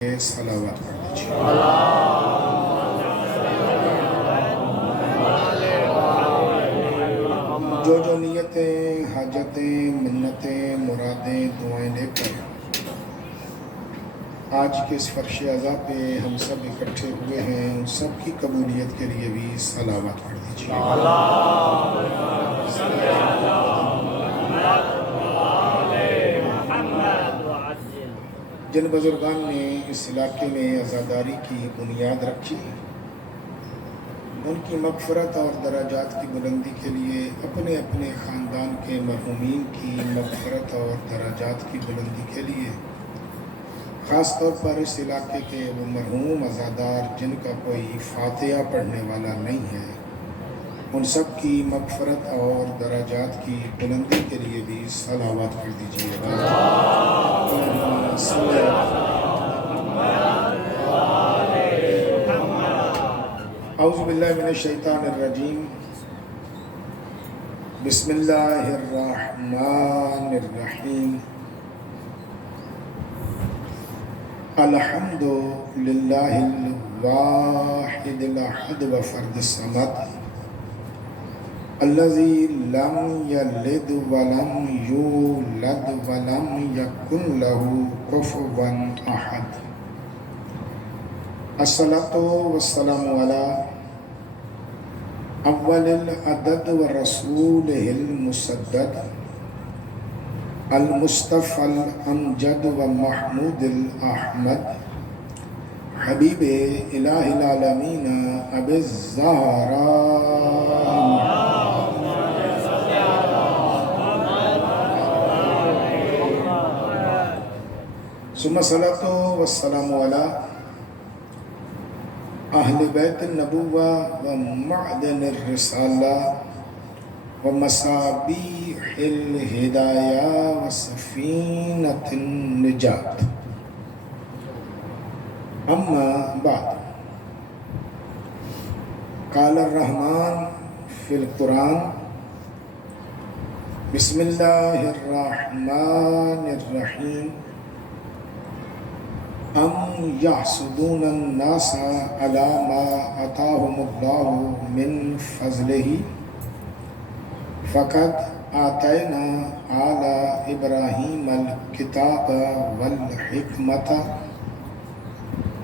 صلوات پڑھ دیجیے۔ جو نیتیں، حاجتیں، منتیں، مرادیں، دعائیں لے کر آج کے اس فرش عزا پہ ہم سب اکٹھے ہوئے ہیں، ان سب کی قبولیت کے لیے بھی صلوات پڑھ دیجیے۔ جن بزرگان نے اس علاقے میں عزاداری کی بنیاد رکھی، ان کی مغفرت اور درجات کی بلندی کے لیے اپنے اپنے خاندان کے مرحومین کی مغفرت اور درجات کی بلندی کے لیے خاص طور پر اس علاقے کے وہ مرحوم عزادار جن کا کوئی فاتحہ پڑھنے والا نہیں ہے، ان سب کی مغفرت اور درجات کی بلندی کے لیے بھی صلوات پڑھ دیجیے۔ اعوذ باللہ من الشیطان الرجیم، بسم اللہ الرحمن الرحیم، الحمد للہ الواحد الاحد وفرد الصمد الذي لم يلد ولم يولد ولم يكن له كفوا احد، الصلاة والسلام على اول العدد ورسوله المسدد المصطفى الامجد ومحمود الاحمد حبیب الہ العالمین ابی الزہراء ثم الصلاة والسلام على اہل بیت النبوہ ومعدن الرسالہ ومصابیح الہدایہ وسفینۃ النجات، اما بعد، قال الرحمن فی القرآن، بسم اللہ الرحمن الرحیم، ام یحسدون الناس علی ما آتاہم اللہ من فضلہ فقد آتینا آل ابراہیم الکتاب والحکمت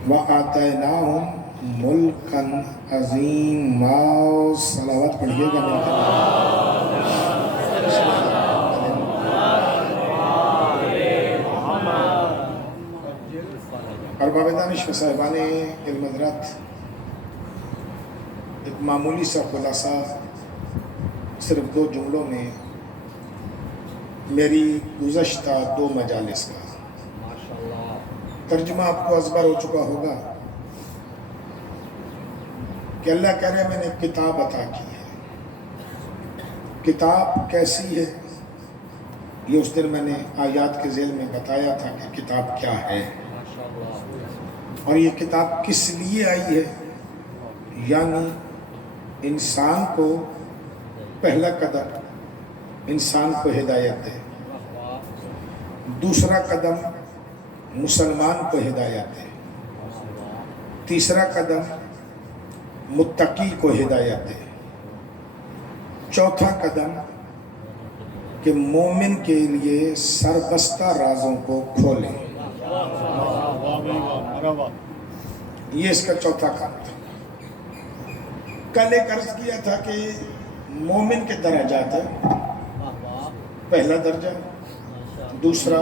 وآتیناہم ملکا عظیما۔ صلوات پڑھیے گا ارباب دانش و صاحبان علم حضرات، ایک معمولی سا خلاصہ صرف 2 جملوں میں میری گزشتہ 2 مجالس کا ترجمہ آپ کو ازبر ہو چکا ہوگا کہ اللہ کہہ رہے میں نے کتاب عطا کی ہے۔ کتاب کیسی ہے یہ اس دن میں نے آیات کے ذیل میں بتایا تھا کہ کتاب کیا ہے، اور یہ کتاب کس لیے آئی ہے، یعنی انسان کو پہلا قدم انسان کو ہدایت دے، دوسرا قدم مسلمان کو ہدایت دے، تیسرا قدم متقی کو ہدایت دے، چوتھا قدم کہ مومن کے لیے سربستہ رازوں کو کھولے۔ یہ اس کا چوتھا کام تھا۔ کل ایک عرض کیا تھا کہ مومن کے درجات ہیں، پہلا درجہ، دوسرا،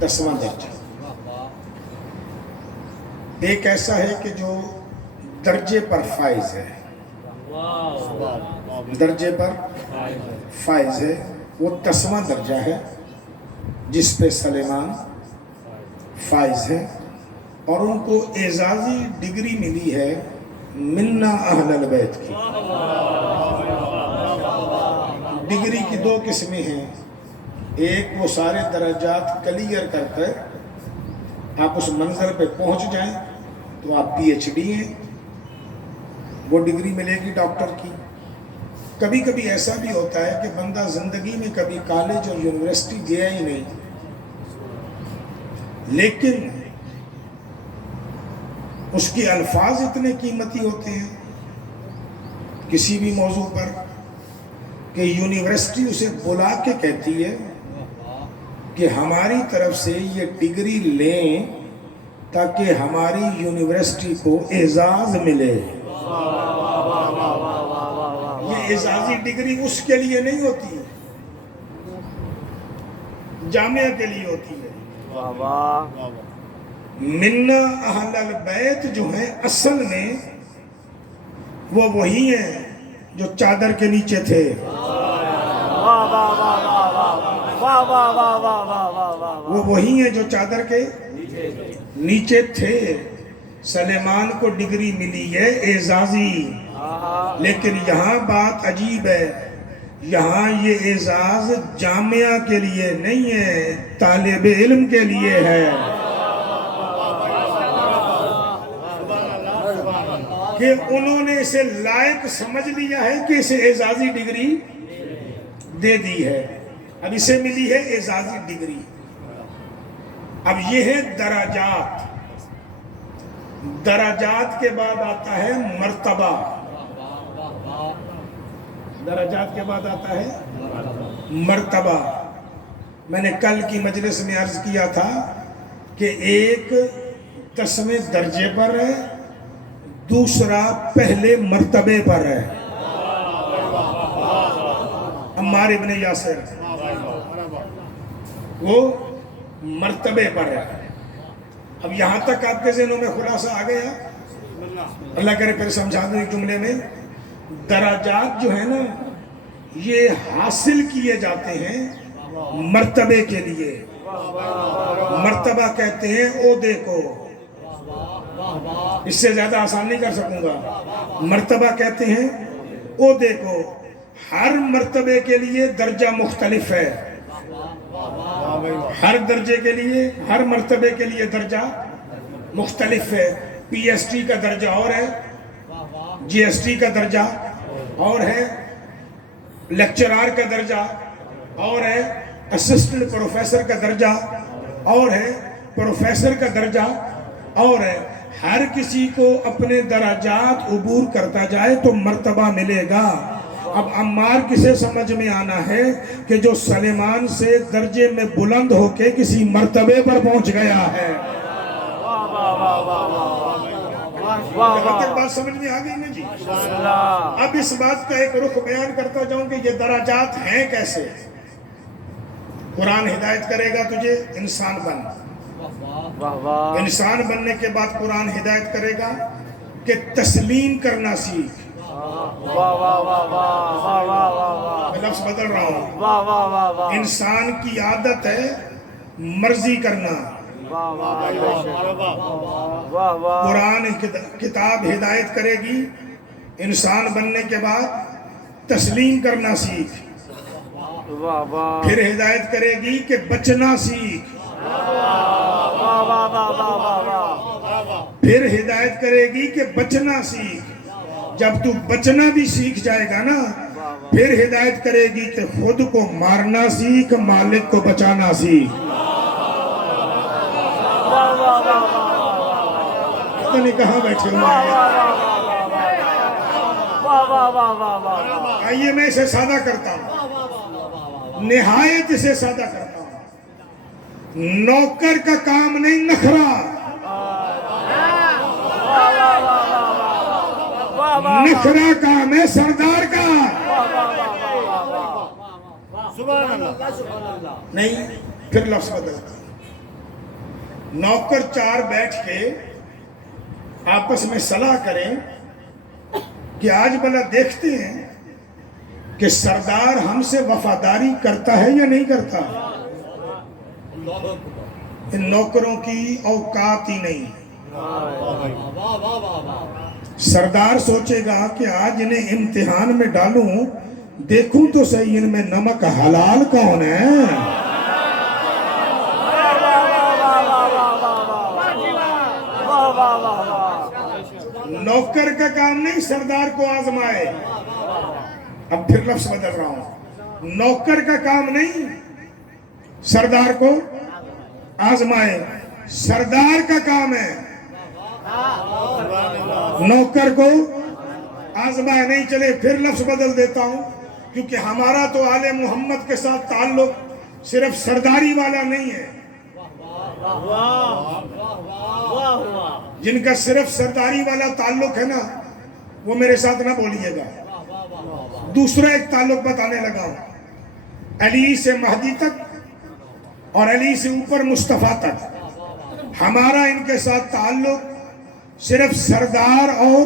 10واں درجہ۔ ایک ایسا ہے کہ جو درجے پر فائز ہے، درجے پر فائز ہے، وہ 10واں درجہ ہے جس پہ سلیمان فائز ہے، اور ان کو اعزازی ڈگری ملی ہے منا اہل البیت کی۔ ڈگری کی 2 قسمیں ہیں، ایک وہ سارے درجات کلیئر کر کر آپ اس منظر پہ پہنچ جائیں تو آپ پی ایچ ڈی ہیں، وہ ڈگری ملے گی ڈاکٹر کی۔ کبھی کبھی ایسا بھی ہوتا ہے کہ بندہ زندگی میں کبھی کالج اور یونیورسٹی گیا ہی نہیں، لیکن اس کے الفاظ اتنے قیمتی ہوتے ہیں کسی بھی موضوع پر کہ یونیورسٹی اسے بلا کے کہتی ہے کہ ہماری طرف سے یہ ڈگری لیں تاکہ ہماری یونیورسٹی کو اعزاز ملے. یہ اعزازی ڈگری اس کے لیے نہیں ہوتی، جامعہ کے لیے ہوتی ہے. منا اہل البیت جو ہیں اصل میں وہ وہی ہیں جو چادر کے نیچے تھے. وہ وہی ہیں جو چادر کے نیچے تھے. سلیمان کو ڈگری ملی ہے اعزازی، لیکن یہاں بات عجیب ہے، یہاں یہ اعزاز جامعہ کے لیے نہیں ہے، طالب علم کے لیے ہے کہ انہوں نے اسے لائق سمجھ لیا ہے کہ اسے اعزازی ڈگری دے دی ہے. اب اسے ملی ہے اعزازی ڈگری. اب یہ ہے درجات. درجات کے بعد آتا ہے مرتبہ. درجات کے بعد آتا ہے مرتبہ. میں نے کل کی مجلس میں عرض کیا تھا کہ ایک 10ویں درجے پر ہے، دوسرا پہلے مرتبے پر ہے. عمار ابن یاسر وہ مرتبے پر ہے. اب یہاں تک آپ کے ذہنوں میں خلاصہ آ گیا. اللہ کرے پھر سمجھا دوں ایک جملے میں. درجات جو ہے نا یہ حاصل کیے جاتے ہیں مرتبے کے لیے. مرتبہ کہتے ہیں عہدے کو. اس سے زیادہ آسان نہیں کر سکوں گا. مرتبہ کہتے ہیں عہدے کو. ہر مرتبے کے لیے درجہ مختلف ہے. ہر درجے کے لیے، ہر مرتبے کے لیے درجہ مختلف ہے. پی ایس ٹی کا درجہ اور ہے، جی ایس ٹی کا درجہ اور ہے، لیکچرار کا درجہ اور ہے، اسسٹنٹ پروفیسر کا درجہ اور ہے، پروفیسر کا درجہ اور ہے. ہر کسی کو اپنے درجات عبور کرتا جائے تو مرتبہ ملے گا. اب عمار کسے سمجھ میں آنا ہے کہ جو سلیمان سے درجے میں بلند ہو کے کسی مرتبے پر پہنچ گیا ہے. یہاں تک بات سمجھ میں آ گئی نا جی. اب اس بات کا ایک رخ بیان کرتا جاؤں کہ یہ درجات ہیں کیسے. قرآن ہدایت کرے گا تجھے انسان بن. انسان بننے کے بعد قرآن ہدایت کرے گا کہ تسلیم کرنا سیکھ. میں لفظ بدل رہا ہوں. انسان کی عادت ہے مرضی کرنا. قرآن کتاب ہدایت کرے گی انسان بننے کے بعد تسلیم کرنا سیکھ. پھر ہدایت کرے گی کہ بچنا سیکھ. پھر ہدایت کرے گی کہ بچنا سیکھ. جب تو بچنا بھی سیکھ جائے گا نا پھر ہدایت کرے گی کہ خود کو مارنا سیکھ، مالک کو بچانا سیکھ. پتہ نہیں کہاں بیٹھے ہوئے ہیں. آئیے میں اسے سادہ کرتا ہوں، نہایت اسے سادہ کرتا ہوں. نوکر کا کام نہیں نخرا. نخرا کام ہے سردار کا. نہیں پھر لفظ بدلتا. نوکر چار بیٹھ کے آپس میں صلاح کریں کہ آج بلا دیکھتے ہیں کہ سردار ہم سے وفاداری کرتا ہے یا نہیں کرتا. ان نوکروں کی اوقات ہی نہیں. سردار سوچے گا کہ آج انہیں امتحان میں ڈالوں، دیکھوں تو صحیح ان میں نمک حلال کون ہے. نوکر کا کام نہیں سردار کو آزمائے. اب پھر لفظ بدل رہا ہوں. نوکر کا کام نہیں سردار کو آزمائے. سردار کا کام ہے نوکر کو آزمائے نہیں چلے. پھر لفظ بدل دیتا ہوں کیونکہ ہمارا تو آل محمد کے ساتھ تعلق صرف سرداری والا نہیں ہے. جن کا صرف سرداری والا تعلق ہے نا وہ میرے ساتھ نہ بولیے گا. دوسرا ایک تعلق بتانے لگا ہوں. علی سے مہدی تک اور علی سے اوپر مصطفیٰ تک ہمارا ان کے ساتھ تعلق صرف سردار اور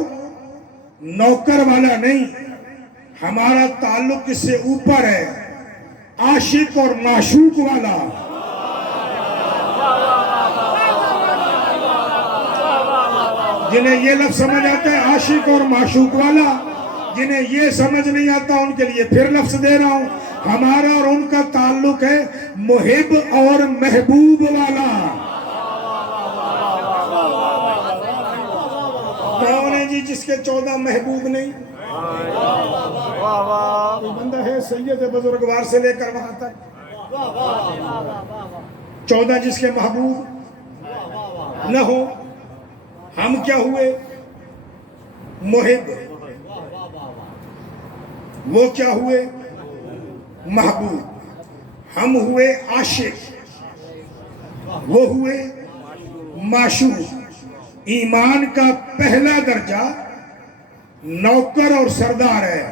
نوکر والا نہیں. ہمارا تعلق اس سے اوپر ہے، عاشق اور معشوق والا. جنہیں یہ لفظ سمجھ آتا ہے عاشق اور معشوق والا، جنہیں یہ سمجھ نہیں آتا ان کے لیے پھر لفظ دے رہا ہوں. ہمارا اور ان کا تعلق ہے محب اور محبوب والا. کون ہے جی جس کے 14 محبوب نہیں؟ یہ بندہ ہے سید بزرگوار سے لے کر وہاں تک 14 جس کے محبوب نہ ہو. ہم کیا ہوئے؟ محب. وہ کیا ہوئے؟ محبوب. ہم ہوئے عاشق، وہ ہوئے معشوق. ایمان کا پہلا درجہ نوکر اور سردار ہے.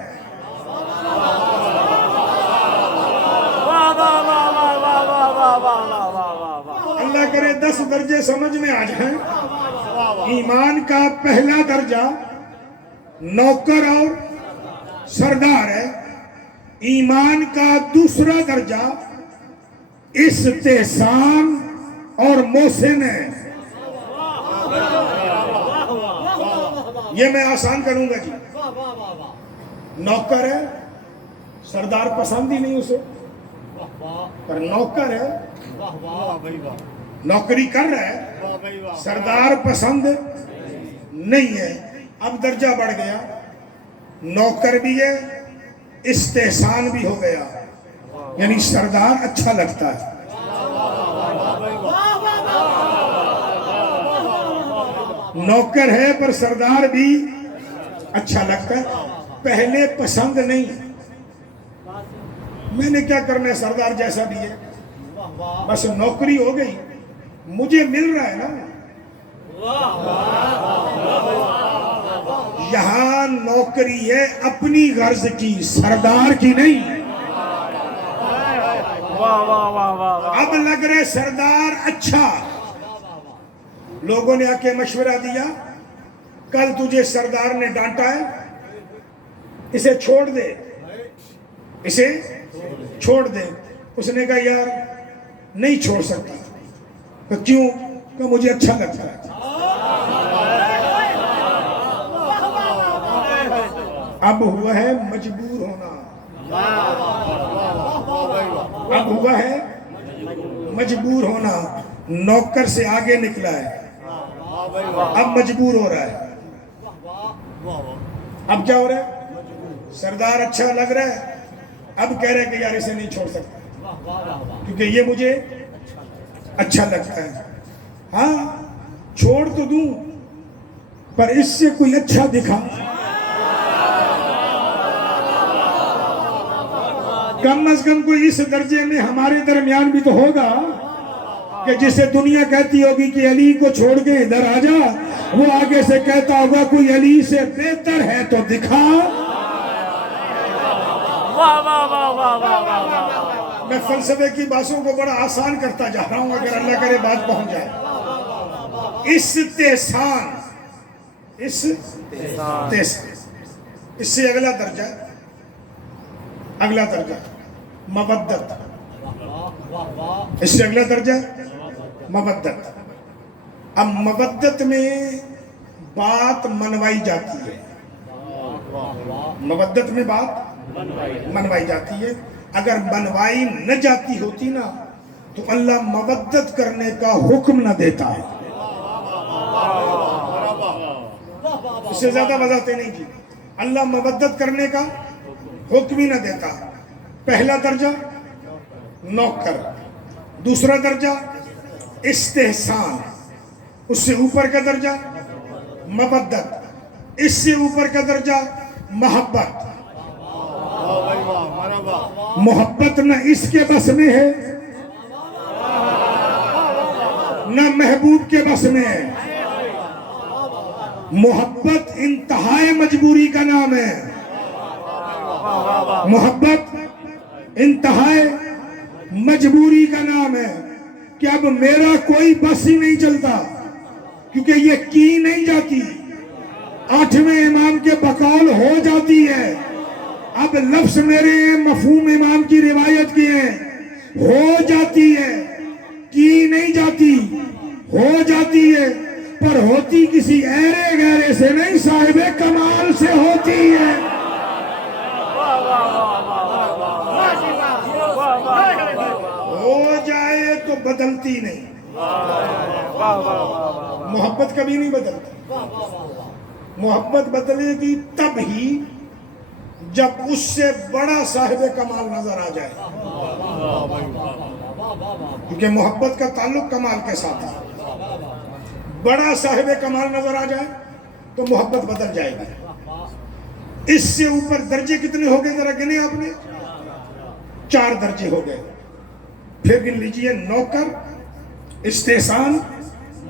اللہ کرے 10 درجے سمجھ میں آ جائیں. ایمان کا پہلا درجہ نوکر اور سردار ہے. ایمان کا دوسرا درجہ استحسان اور محسن ہے. یہ میں آسان کروں گا جی. نوکر ہے، سردار پسند ہی نہیں اسے، پر نوکر ہے، نوکری کر رہا ہے، سردار پسند نہیں ہے. اب درجہ بڑھ گیا، نوکر بھی ہے، استحسان بھی ہو گیا، یعنی سردار اچھا لگتا ہے. نوکر ہے پر سردار بھی اچھا لگتا ہے. پہلے پسند نہیں، میں نے کیا کرنا ہے، سردار جیسا بھی ہے، بس نوکری ہو گئی، مجھے مل رہا ہے نا. یہاں نوکری ہے اپنی غرض کی، سردار کی نہیں. اب لگ رہے سردار اچھا. لوگوں نے آ کے مشورہ دیا کل تجھے سردار نے ڈانٹا ہے، اسے چھوڑ دے، اسے چھوڑ دے. اس نے کہا یار نہیں چھوڑ سکتا. کہ کیوں؟ کہ مجھے اچھا لگتا ہے. اب ہوا ہے مجبور ہونا، اب ہوا ہے مجبور ہونا. نوکر سے آگے نکلا ہے، اب مجبور ہو رہا ہے. اب کیا ہو رہا ہے؟ سردار اچھا لگ رہا ہے، اب کہہ رہے کہ یار اسے نہیں چھوڑ سکتا کیونکہ یہ مجھے اچھا لگتا ہے. ہاں چھوڑ تو دوں پر اس سے کوئی اچھا دکھا. کم از کم کوئی اس درجے میں ہمارے درمیان بھی تو ہوگا کہ جسے دنیا کہتی ہوگی کہ علی کو چھوڑ کے ادھر آ جا، وہ آگے سے کہتا ہوگا کوئی علی سے بہتر ہے تو دکھا. میں فلسفے کی باتوں کو بڑا آسان کرتا جا رہا ہوں، اگر اللہ کرے بات پہنچ جائے. استحسان، اس سے اگلا درجہ مودت. اس سے اگلا درجہ مودت. اب مودت میں بات منوائی جاتی ہے، مودت میں بات منوائی جاتی ہے. اگر منوائی نہ جاتی ہوتی نا تو اللہ مودت کرنے کا حکم نہ دیتا ہے. اس سے زیادہ وضاحتیں نہیں کی. اللہ مودت کرنے کا حکم ہی نہ دیتا. پہلا درجہ نوکر، دوسرا درجہ استحسان، اس سے اوپر کا درجہ مودت، اس سے اوپر کا درجہ محبت. محبت نہ اس کے بس میں ہے نہ محبوب کے بس میں ہے. محبت انتہائی مجبوری کا نام ہے. محبت انتہائی مجبوری کا نام ہے کہ اب میرا کوئی بس ہی نہیں چلتا، کیونکہ یہ کی نہیں جاتی. 8ویں امام کے بقول ہو جاتی ہے. اب لفظ میرے ہیں، مفہوم امام کی روایت کی ہیں. ہو جاتی ہے، کی نہیں جاتی. ہو جاتی ہے پر ہوتی کسی ایرے گہرے سے نہیں، صاحب کمال سے ہوتی ہے. ہو جائے تو بدلتی نہیں. محبت کبھی نہیں بدلتی. محبت بدلے گی تب ہی جب اس سے بڑا صاحب کمال نظر آ جائے، کیونکہ محبت کا تعلق کمال کے ساتھ ہے. بڑا صاحب کمال نظر آ جائے تو محبت بدل جائے گی. اس سے اوپر درجے کتنے ہو گئے ذرا گنے آپ نے؟ 4 درجے ہو گئے. پھر گن لیجئے: نوکر، استحسان،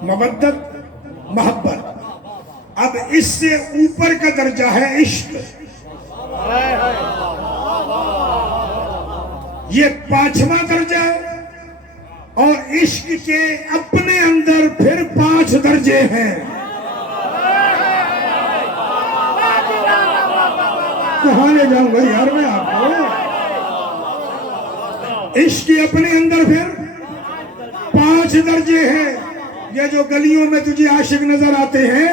مودت، محبت. اب اس سے اوپر کا درجہ ہے عشق. یہ 5واں درجہ ہے، اور عشق کے اپنے اندر پھر 5 درجے ہیں. کہاں لے جاؤں گا یار میں آپ کو؟ عشق کے اپنے اندر پھر 5 درجے ہیں. یہ جو گلیوں میں تجھے عاشق نظر آتے ہیں،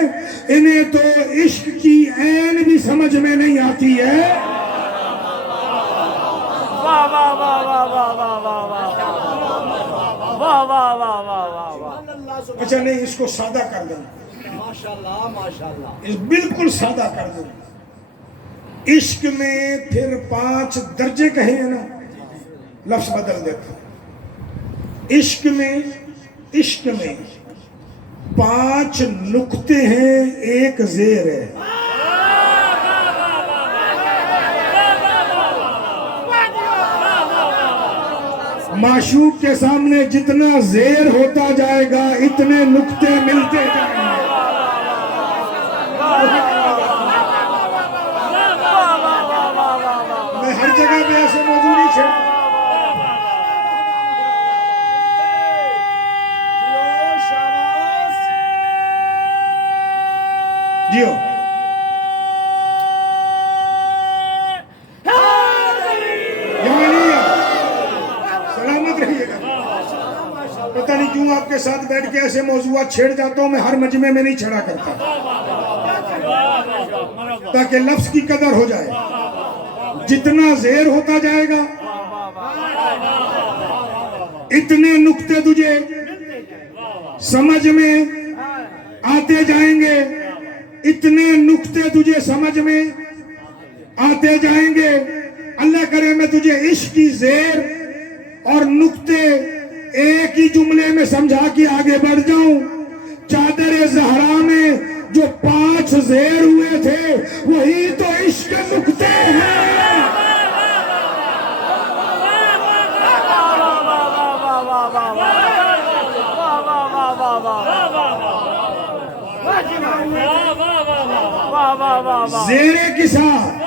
انہیں تو عشق کی عین بھی سمجھ میں نہیں آتی ہے. اچھا نہیں، اس کو سادہ کر دوں، بالکل سادہ کر دوں. عشق میں پھر 5 درجے کہیں ہیں نا، لفظ بدل دیتا. عشق میں 5 نقطے ہیں، ایک زیر ہے. معشوق کے سامنے جتنا زیر ہوتا جائے گا اتنے نقطے ملتے جائیں گے. میں ہر جگہ پہ ایسے موضوع نہیں چھوڑتا. جیو سلامت رہیے گا. پتہ نہیں کیوں آپ کے ساتھ بیٹھ کے ایسے موضوعات چھیڑ جاتا ہوں. میں ہر مجمع میں نہیں چھڑا کرتا تاکہ لفظ کی قدر ہو جائے. جتنا زیر ہوتا جائے گا اتنے نقطے تجھے سمجھ میں آتے جائیں گے. اتنے نقطے تجھے سمجھ میں آتے جائیں گے. اللہ کرے میں تجھے عشق کی زیر اور نقطے ایک ہی جملے میں سمجھا کے آگے بڑھ جاؤں. چادر زہرا میں جو 5 زیر ہوئے تھے وہی تو عشق نقطے ہیں. زیر کے ساتھ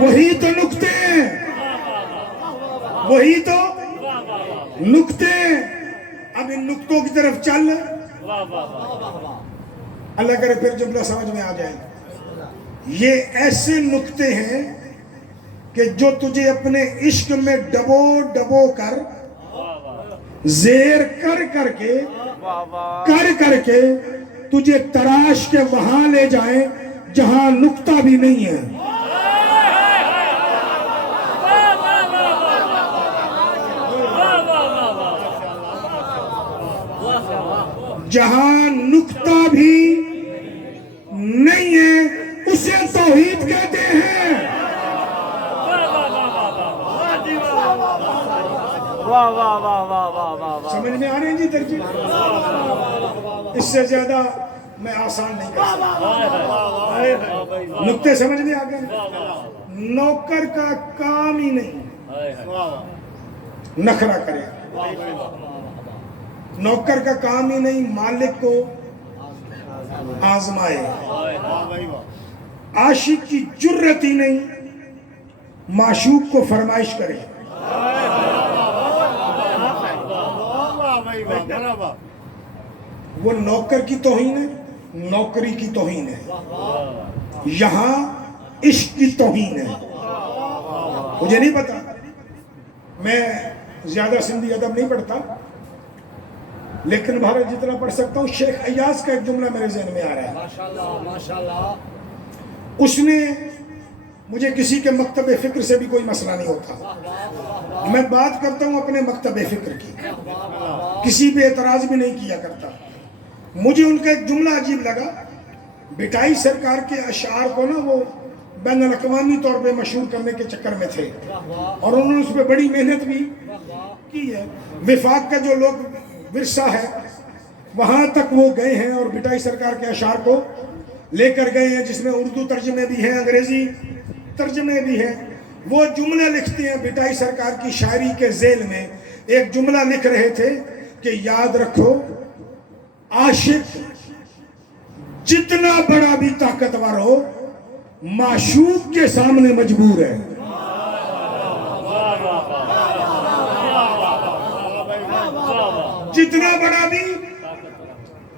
وہی تو نقطے ہیں، وہی تو نقطے. اب ان نقطوں کی طرف چل، اللہ کرے پھر جملہ سمجھ میں آ جائے. یہ ایسے نقطے ہیں کہ جو تجھے اپنے عشق میں ڈبو ڈبو کر، زیر کر کے تجھے تراش کے وہاں لے جائیں جہاں نقطہ بھی نہیں ہے. جہاں نقطہ بھی نہیں ہے اسے توحید کہتے ہیں. سمجھ میں آ رہے ہیں جی درجے؟ اس سے زیادہ میں آسان نہیں کر سکتا. نقطے سمجھ میں آ گئے. نوکر کا کام ہی نہیں نخرا کرے, نوکر کا کام ہی نہیں مالک کو آزمائے, عاشق کی جرت ہی نہیں معشوق کو فرمائش کرے. وہ نوکر کی توہین ہے, نوکری کی توہین ہے, یہاں عشق کی توہین ہے. مجھے نہیں پتا, میں زیادہ سندھی ادب نہیں پڑھتا, لیکن بھارت جتنا پڑھ سکتا ہوں. شیخ ایاز کا ایک جملہ میرے ذہن میں آ رہا ہے. اس نے مجھے کسی کے مکتب فکر سے بھی کوئی مسئلہ نہیں ہوتا, میں بات کرتا ہوں اپنے مکتب فکر کی, کسی پہ اعتراض بھی نہیں کیا کرتا. مجھے ان کا ایک جملہ عجیب لگا. بٹائی سرکار کے اشعار کو نا وہ بین الاقوامی طور پہ مشہور کرنے کے چکر میں تھے, اور انہوں نے اس پہ بڑی محنت بھی کی ہے. وفاق کا جو لوگ ورثہ ہے وہاں تک وہ گئے ہیں اور بٹائی سرکار کے اشعار کو لے کر گئے ہیں, جس میں اردو ترجمے بھی ہیں, انگریزی ترجمے بھی ہیں. وہ جملہ لکھتے ہیں بٹائی سرکار کی شاعری کے ذیل میں. ایک جملہ لکھ رہے تھے کہ یاد رکھو عاشق جتنا بڑا بھی طاقتور ہو معشوق کے سامنے مجبور ہے. جتنا بڑا بھی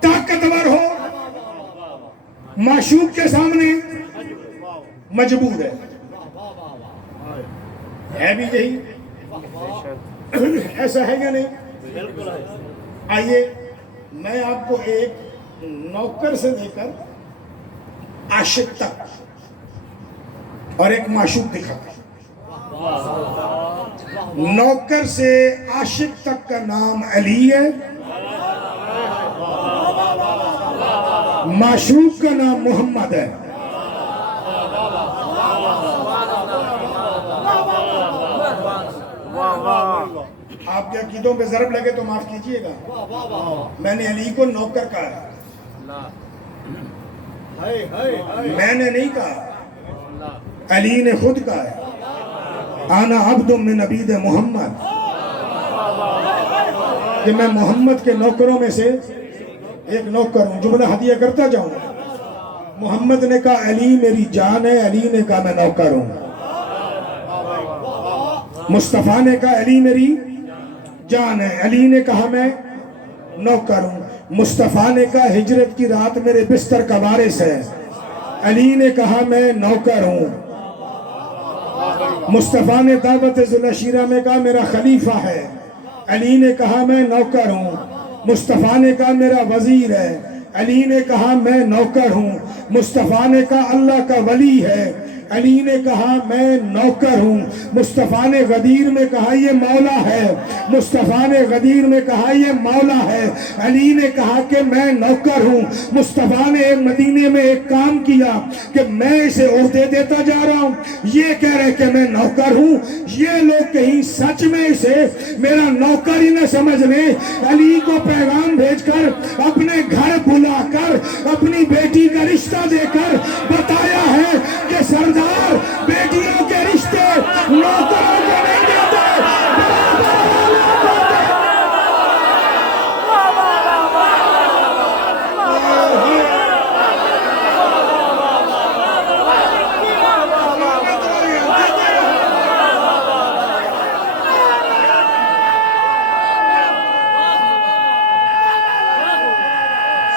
طاقتور ہو معشوق کے سامنے مجبور ہے. ہے بھی یہی, ایسا ہے یا نہیں؟ آئیے میں آپ کو ایک نوکر سے لے کر عاشق تک اور ایک معشوق دکھاتا ہوں. نوکر سے عاشق تک کا نام علی ہے, معشوق کا نام محمد ہے. آپ کے عقیدوں پہ ضرب لگے تو معاف کیجئے گا, میں نے علی کو نوکر کہا ہے, میں نے نہیں کہا, علی نے خود کہا ہے آنا عبد من عبید محمد, کہ میں محمد کے نوکروں میں سے ایک نوکر ہوں. جملہ ہدیہ کرتا جاؤں. محمد نے کہا علی میری جان ہے, علی نے کہا میں نوکر ہوں. مصطفیٰ نے کہا علی میری جان ہے, علی نے کہا میں نوکر ہوں. مصطفیٰ نے کہا ہجرت کی رات میرے بستر کا وارث ہے, علی نے کہا میں نوکر ہوں. مصطفیٰ نے دعوت ذوالعشیرہ میں کہا میرا خلیفہ ہے, علی نے کہا میں نوکر ہوں. مصطفیٰ نے کہا میرا وزیر ہے, علی نے کہا میں نوکر ہوں. مصطفیٰ نے کہا اللہ کا ولی ہے, علی نے کہا میں نوکر ہوں. مصطفیٰ نے غدیر میں کہا یہ مولا ہے, مصطفیٰ نے غدیر میں کہا یہ مولا ہے, علی نے کہا کہ میں نوکر ہوں. مصطفیٰ نے مدینے میں ایک کام کیا کہ میں اسے عہدے دیتا جا رہا ہوں, یہ کہہ رہے کہ میں نوکر ہوں. یہ لوگ کہیں سچ میں اسے میرا نوکر ہی نہ سمجھ لیں. علی کو پیغام بھیج کر اپنے گھر بلا کر اپنی بیٹی کا رشتہ دے کر بتایا ہے کہ سردار بیٹیوں کے رشتے نوکروں کو نہیں دیتے.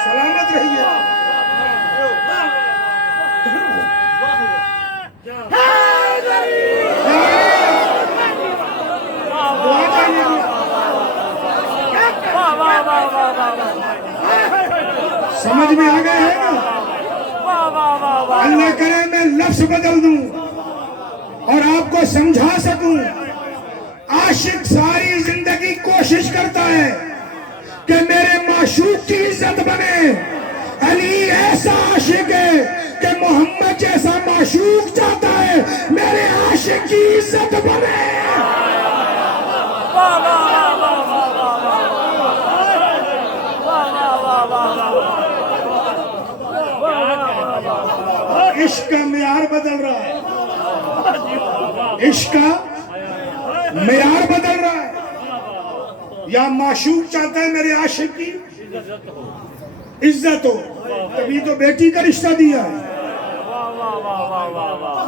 سلامت رہیے. سمجھ میں آ گئے ہیں نا؟ اللہ کرے میں لفظ بدل دوں اور آپ کو سمجھا سکوں. عاشق ساری زندگی کوشش کرتا ہے کہ میرے معشوق کی عزت بنے. علی ایسا عاشق ہے کہ محمد جیسا معشوق چاہتا ہے میرے عاشق کی عزت بنے. عشق کا معیار بدل رہا ہے، عشق کا معیار بدل رہا ہے. یا معشوق چاہتا ہے میرے عاشق کی عزت ہو، تبھی تو بیٹی کا رشتہ دیا ہے،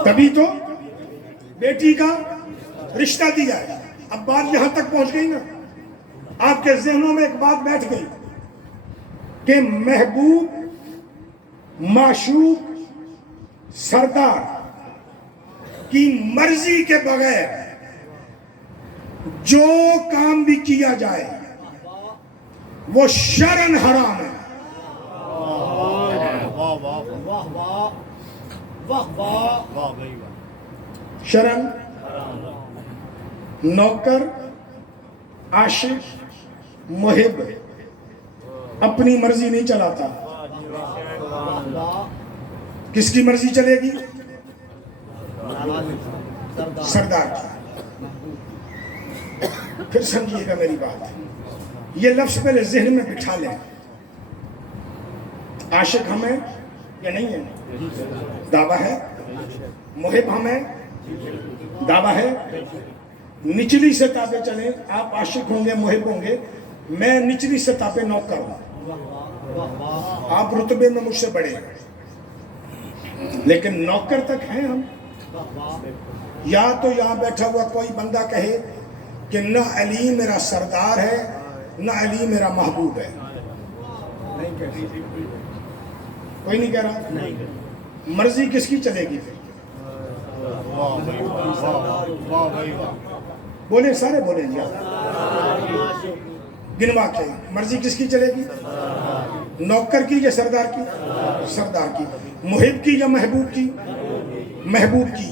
تبھی تو بیٹی کا رشتہ دیا ہے. اب بات یہاں تک پہنچ گئی نا، آپ کے ذہنوں میں ایک بات بیٹھ گئی کہ محبوب، معشوق، سردار کی مرضی کے بغیر جو کام بھی کیا جائے وہ شرعاً حرام ہے. شرعاً نوکر، عاشق، محب اپنی مرضی نہیں چلاتا. کس کی مرضی چلے گی؟ سردار کی. پھر سمجھیے گا میری بات، یہ لفظ پہلے ذہن میں بٹھا لیں. عاشق ہم ہیں یا نہیں ہے؟ دعویٰ ہے. محب ہم ہیں، دعویٰ ہے. نچلی سطح پہ چلیں، آپ عاشق ہوں گے، محب ہوں گے، میں نچلی سطح پہ نوکر ہوں، آپ رتبے میں مجھ سے بڑے ہیں، لیکن نوکر تک ہیں ہم. یا تو یہاں بیٹھا ہوا کوئی بندہ کہے کہ نہ علی میرا سردار ہے نہ علی میرا محبوب ہے. کوئی نہیں کہہ رہا. مرضی کس کی چلے گی پھر؟ بولے، سارے بولیں جی، گنوا کے. مرضی کس کی چلے گی؟ نوکر کی یا سردار کی؟ سردار کی. محب کی یا محبوب کی؟ محبوب کی.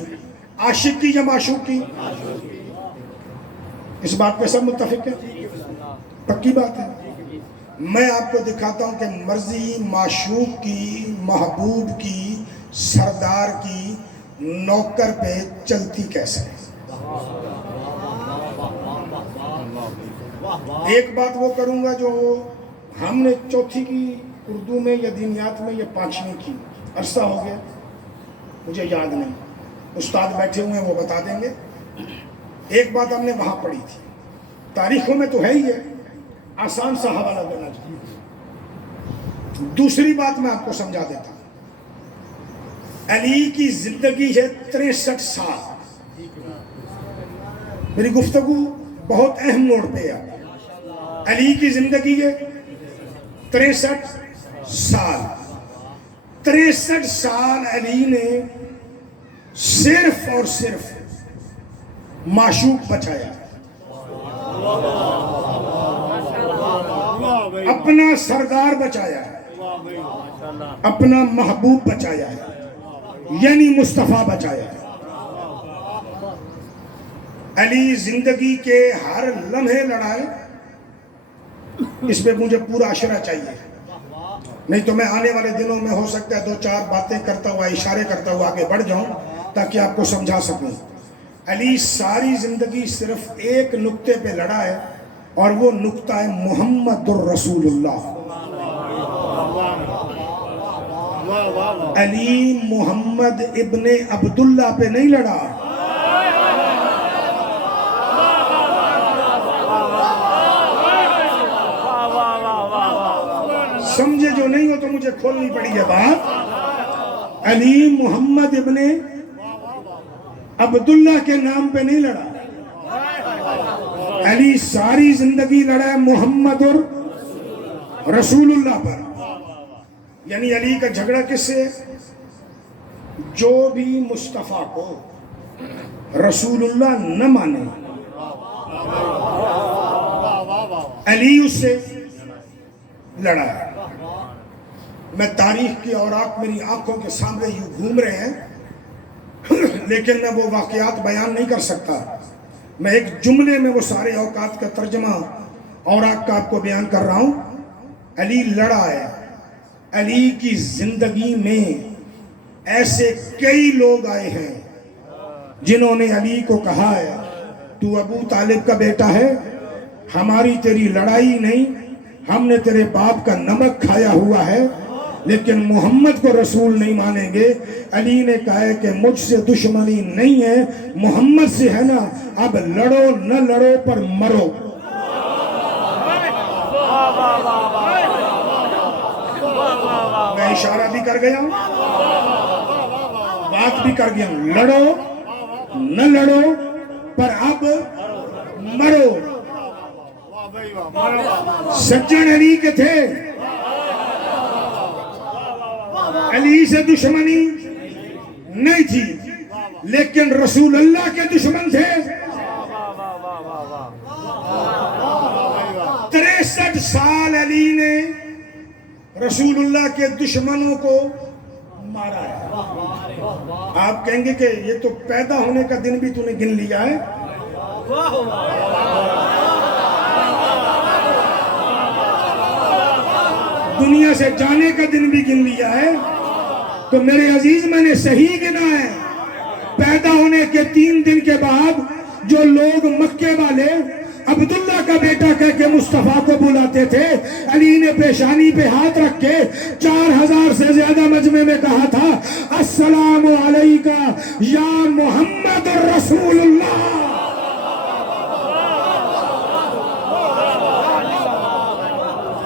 عاشق کی یا معشوق کی؟ اس بات پہ سب متفق ہیں؟ پکی بات ہے. میں آپ کو دکھاتا ہوں کہ مرضی معشوق کی، محبوب کی، سردار کی نوکر پہ چلتی کیسے ہے. ایک بات وہ کروں گا جو ہم نے چوتھی کی اردو میں یا دینیات میں یا پانچویں کی، عرصہ ہو گیا مجھے یاد نہیں، استاد بیٹھے ہوئے ہیں وہ بتا دیں گے. ایک بات ہم نے وہاں پڑھی تھی، تاریخوں میں تو ہے ہی ہے، آسان سا حوالہ دینا چاہیے. دوسری بات میں آپ کو سمجھا دیتا ہوں. علی کی زندگی ہے 63 سال. میری گفتگو بہت اہم موڑ پہ ہے. علی کی زندگی ہے 63 سال. 63 سال علی نے صرف اور صرف معشوق بچایا، اپنا سردار بچایا ہے، اپنا محبوب بچایا ہے، یعنی مصطفیٰ بچایا ہے. علی زندگی کے ہر لمحے لڑائے. اس پہ مجھے پورا اشرہ چاہیے، نہیں تو میں آنے والے دنوں میں ہو سکتا ہے 2-4 باتیں کرتا ہوا، اشارے کرتا ہوا آگے بڑھ جاؤں تاکہ آپ کو سمجھا سکوں. علی ساری زندگی صرف ایک نقطے پہ لڑا ہے، اور وہ نقطہ ہے محمد الرسول اللہ. علی محمد ابن عبداللہ پہ نہیں لڑا. سمجھے جو نہیں ہو تو مجھے کھولنی پڑی ہے بات. علی محمد ابن عبداللہ کے نام پہ نہیں لڑا. علی ساری زندگی لڑا ہے محمد اور رسول اللہ پر. یعنی علی کا جھگڑا کس سے؟ جو بھی مصطفیٰ کو رسول اللہ نہ مانے، علی اس سے لڑا ہے. میں تاریخ کی اوراق میری آنکھوں کے سامنے یوں گھوم رہے ہیں، لیکن میں وہ واقعات بیان نہیں کر سکتا. میں ایک جملے میں وہ سارے اوقات کا ترجمہ اوراق کا آپ کو بیان کر رہا ہوں. علی لڑا ہے. علی کی زندگی میں ایسے کئی لوگ آئے ہیں جنہوں نے علی کو کہا ہے تو ابو طالب کا بیٹا ہے، ہماری تیری لڑائی نہیں، ہم نے تیرے باپ کا نمک کھایا ہوا ہے، لیکن محمد کو رسول نہیں مانیں گے. علی نے کہا ہے کہ مجھ سے دشمنی نہیں ہے, محمد سے ہے نا, اب لڑو نہ لڑو پر مرو. میں اشارہ بھی کر گیا ہوں, بات بھی کر گیا ہوں, لڑو نہ لڑو پر اب مرو. سجن علی کے تھے, علی سے دشمنی نہیں تھی, لیکن رسول اللہ کے دشمن تھے. 63 سال علی نے رسول اللہ کے دشمنوں کو مارا ہے. آپ کہیں گے کہ یہ تو پیدا ہونے کا دن بھی تو نے گن لیا ہے. دنیا سے جانے کا دن بھی گن لیا ہے. تو میرے عزیز میں نے صحیح گنا ہے. پیدا ہونے کے 3 دن کے بعد جو لوگ مکے والے عبداللہ کا بیٹا کہہ کے مصطفیٰ کو بلاتے تھے, علی نے پیشانی پہ ہاتھ رکھ کے 4000 سے زیادہ مجمع میں کہا تھا, السلام علیکہ یا محمد رسول اللہ.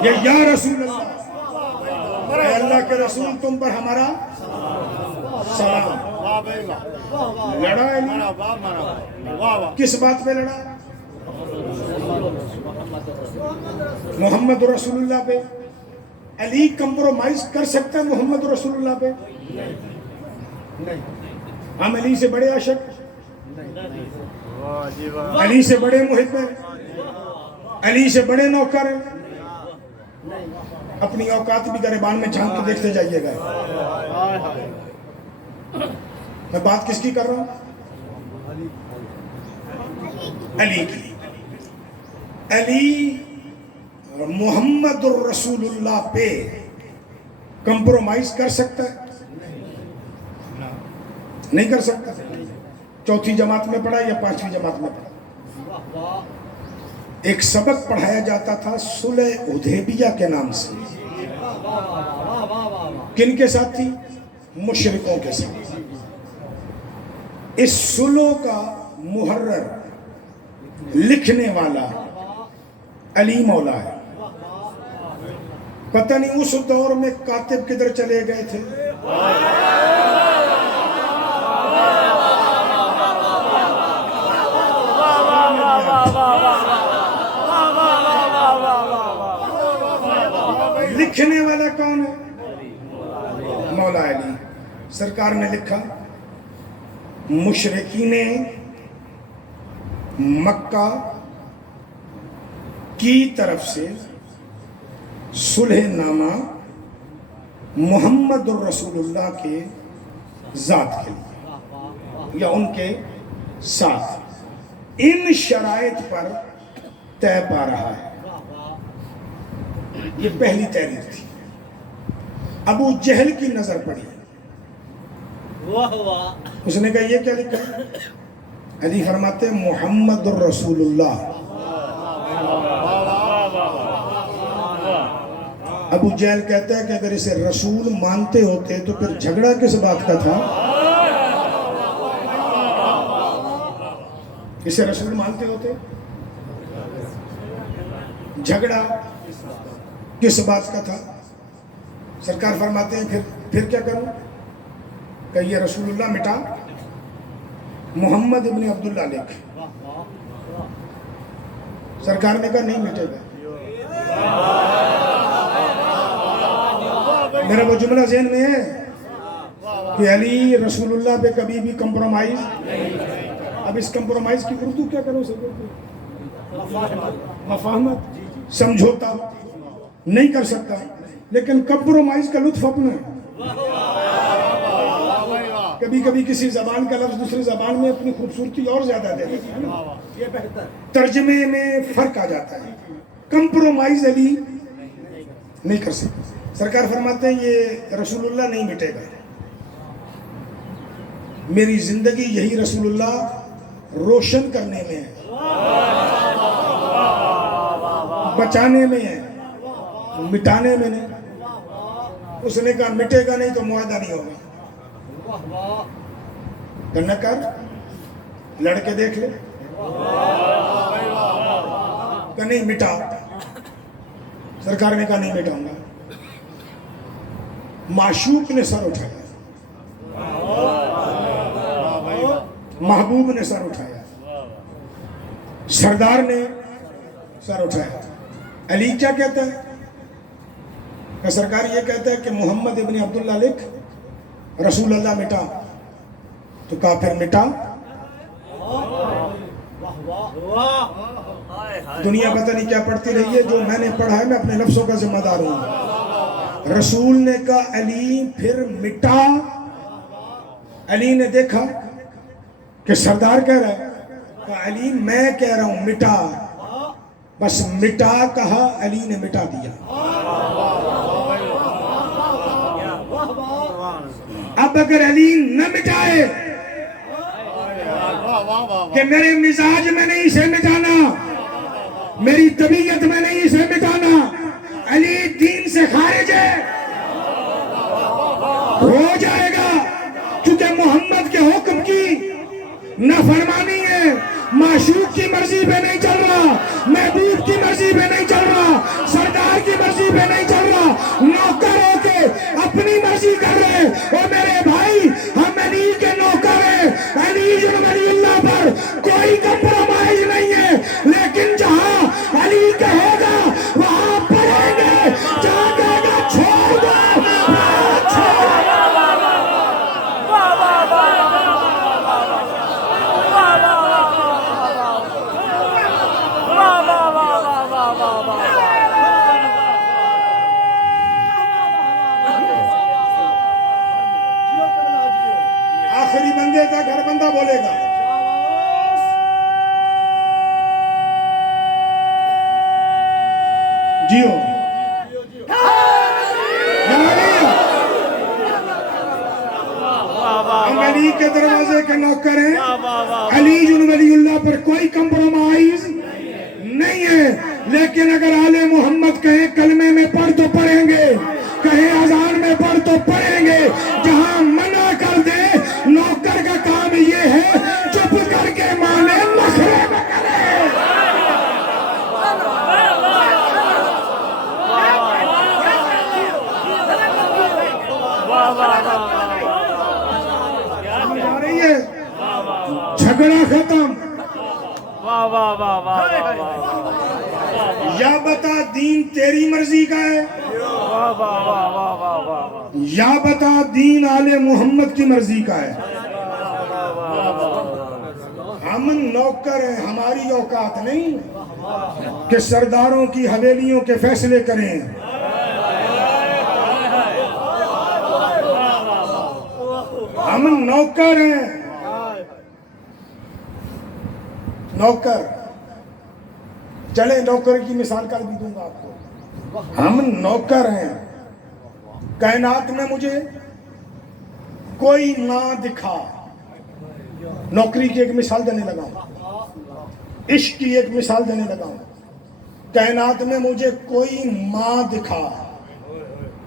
یہ یا رسول اللہ, اے اللہ کے رسول تم پر ہمارا سلام. لڑا علی, کس بات پہ لڑا؟ محمد رسول اللہ پہ. علی کمپرومائز کر سکتا ہے محمد رسول اللہ پہ؟ نہیں. ہم علی سے بڑے عاشق, علی سے بڑے محب ہیں, علی سے بڑے نوکر ہیں. اپنی اوقات بھی گریبان میں جھانک کے دیکھتے جائیے گا. میں بات کس کی کر رہا ہوں؟ علی کی. علی محمد الرسول اللہ پہ کمپرومائز کر سکتا ہے؟ نہیں کر سکتا. 4تھی جماعت میں پڑھا یا 5ویں جماعت میں پڑھا, ایک سبق پڑھایا جاتا تھا صلح حدیبیہ کے نام سے. کن کے ساتھ تھی؟ مشرکوں کے ساتھ. اس صلح کا محرر لکھنے والا علی مولا ہے. پتہ نہیں اس دور میں کاتب کدھر چلے گئے تھے. لکھنے والا کون ہے؟ مولا علی. سرکار نے لکھا, مشرکین مکہ کی طرف سے صلح نامہ محمد الرسول اللہ کے ذات کے لیے یا ان کے ساتھ ان شرائط پر طے پا رہا ہے. یہ پہلی تحریر تھی. ابو جہل کی نظر پڑی, اس نے کہا یہ کیا لکھا ہے؟ علی فرماتے محمد الرسول اللہ. ابو جہل کہتا ہے کہ اگر اسے رسول مانتے ہوتے تو پھر جھگڑا کس بات کا تھا؟ اسے رسول مانتے ہوتے, جھگڑا کس بات کا تھا؟ سرکار فرماتے ہیں پھر کیا کروں کہ یہ رسول اللہ مٹا, محمد ابن عبداللہ لکھ. سرکار نے کہا نہیں مٹے گا. میرا وہ جملہ ذہن میں ہے کہ علی رسول اللہ پہ کبھی بھی کمپرومائز. اب اس کمپرومائز کی اردو کیا کرو سکتے؟ مفاہمت, سمجھوتا نہیں کر سکتا, لیکن کمپرومائز کا لطف اپنا ہے. کبھی کبھی کسی زبان کا لفظ دوسری زبان میں اپنی خوبصورتی اور زیادہ دیتا ہے, ترجمے میں فرق آ جاتا ہے. کمپرومائز علی نہیں کر سکتا. سرکار فرماتے ہیں یہ رسول اللہ نہیں مٹے گا. میری زندگی یہی رسول اللہ روشن کرنے میں ہے, بچانے میں ہے, مٹانے میں نہیں. اس نے کہا مٹے گا نہیں تو معاہدہ نہیں ہوگا. نہ کر لڑکے دیکھ لے کہ نہیں مٹا. سرکار نے کہا نہیں مٹاؤں گا. معشوق نے سر اٹھایا, محبوب نے سر اٹھایا, سردار نے سر اٹھایا. علی کیا کہتا ہے کہ سرکار یہ کہتا ہے کہ محمد ابن عبداللہ لکھ رسول اللہ مٹا. تو کہا پھر مٹا. دنیا پتہ نہیں کیا پڑھتی رہی ہے, جو میں نے پڑھا ہے میں اپنے لفظوں کا ذمہ دار ہوں. رسول نے کہا علی پھر مٹا. علی نے دیکھا کہ سردار کہہ رہا ہے, کہا علی میں کہہ رہا ہوں مٹا. بس مٹا کہا, علی نے مٹا دیا. اب اگر علی نہ مٹائے کہ میرے مزاج میں نہیں اسے مٹانا, میری طبیعت میں نہیں اسے مٹانا, علی دین سے خارج ہے, ہو جائے گا. کیونکہ محمد کے حکم کی نافرمانی ہے. معشوق کی مرضی پہ نہیں چل رہا, محبوب کی مرضی پہ نہیں چل رہا, سردار کی مرضی پہ نہیں چل رہا, نوکر ہو کے اپنی مرضی کر رہے. اور میرے بھائی ہم علی کے نوکر ہیں. علی ولی اللہ پر کوئی کمپرومائز نہیں ہے, لیکن جہاں علی کہے گا وہاں پڑھیں گے, جہاں کہے گا چھوڑ دو وہاں چھوڑ دو. آخری بندے کا گھر بندہ بولے گا. جیو ہم علی کے دروازے کے نوکر ہیں. علی ولی اللہ پر کوئی کمپرومائز نہیں ہے. لیکن اگر آل محمد کہیں کلمے میں پڑھ تو پڑھیں گے, کہیں اذان میں پڑھ تو پڑھیں گے. جہاں منع کر دے نوکر کا کام یہ ہے چپ کر کے مانے, نخرے میں کرے. جھگڑا ختم. یا بتا دین تیری مرضی کا ہے, یا بتا دین آل محمد کی مرضی کا ہے. ہم نوکر ہیں, ہماری اوقات نہیں کہ سرداروں کی حویلیوں کے فیصلے کریں. ہم نوکر ہیں, نوکر. چلے نوکر کی مثال کر بھی دوں گا آپ کو. ہم نوکر ہیں. کائنات میں مجھے کوئی نہ دکھا, نوکری کی ایک مثال دینے لگا ہوں, عشق کی ایک مثال دینے لگا ہوں. کائنات میں مجھے کوئی ماں دکھا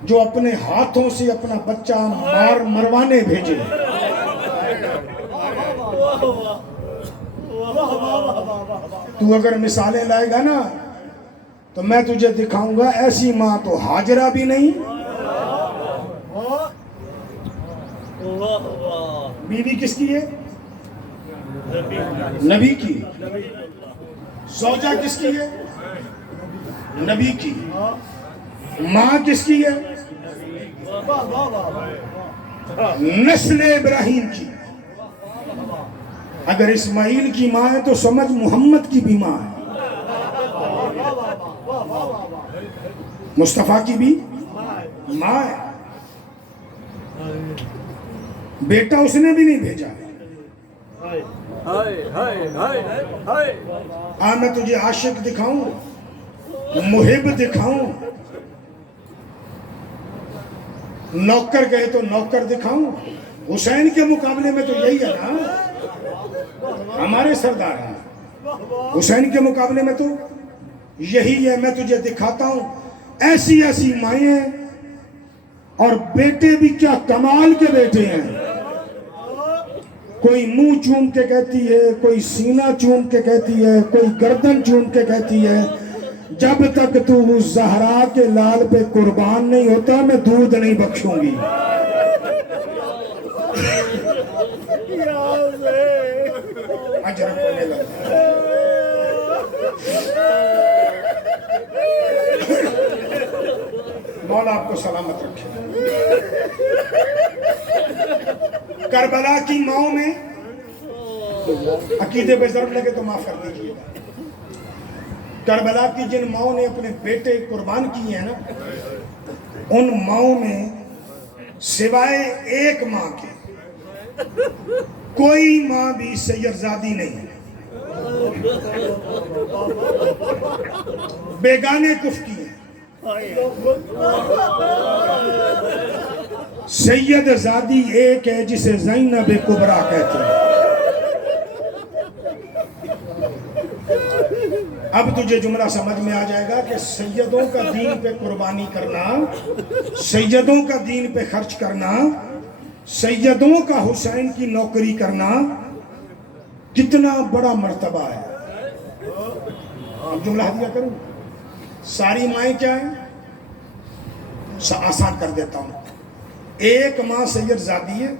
جو اپنے ہاتھوں سے اپنا بچہ مروانے بھیجے. تو اگر مثالیں لائے گا نا تو میں تجھے دکھاؤں گا ایسی ماں تو ہاجرہ بھی نہیں. بیوی کس کی ہے؟ نبی کی. زوجہ کس کی ہے؟ نبی کی. ماں کس کی ہے؟ نسل ابراہیم کی. اگر اسماعیل کی ماں ہے تو سمجھ محمد کی بھی ماں ہے, مصطفیٰ کی بھی ماں ہے. بیٹا اس نے بھی نہیں بھیجا. میں تجھے عاشق دکھاؤں, محب دکھاؤں, نوکر کہے تو نوکر دکھاؤں. حسین کے مقابلے میں تو یہی ہے نا, ہمارے سردار ہیں. حسین کے مقابلے میں تو یہی ہے. میں تجھے دکھاتا ہوں ایسی ایسی مائیں اور بیٹے بھی کیا کمال کے بیٹے ہیں. کوئی منہ چوم کے کہتی ہے, کوئی سینہ چوم کے کہتی ہے, کوئی گردن چوم کے کہتی ہے جب تک تو اس زہرا کے لال پہ قربان نہیں ہوتا میں دودھ نہیں بخشوں گی. مولا آپ کو سلامت رکھے. کربلا کی ماؤں میں عقیدے پہ ضرب لگے تو معاف کر دیجیے. کربلا کی جن ماؤں نے اپنے بیٹے قربان کیے ہیں نا, ان ماؤں میں سوائے ایک ماں کے کوئی ماں بھی سیدزادی نہیں ہے. بیگانے کف کی ہیں. سید زادی ایک ہے جسے زینب کبریٰ کہتے ہیں. اب تجھے جملہ سمجھ میں آ جائے گا کہ سیدوں کا دین پہ قربانی کرنا, سیدوں کا دین پہ خرچ کرنا, سیدوں کا حسین کی نوکری کرنا کتنا بڑا مرتبہ ہے. اب جملہ ہدیہ کروں. ساری مائیں کیا ہیں؟ آسان کر دیتا ہوں. ایک ماں سید زادی ہے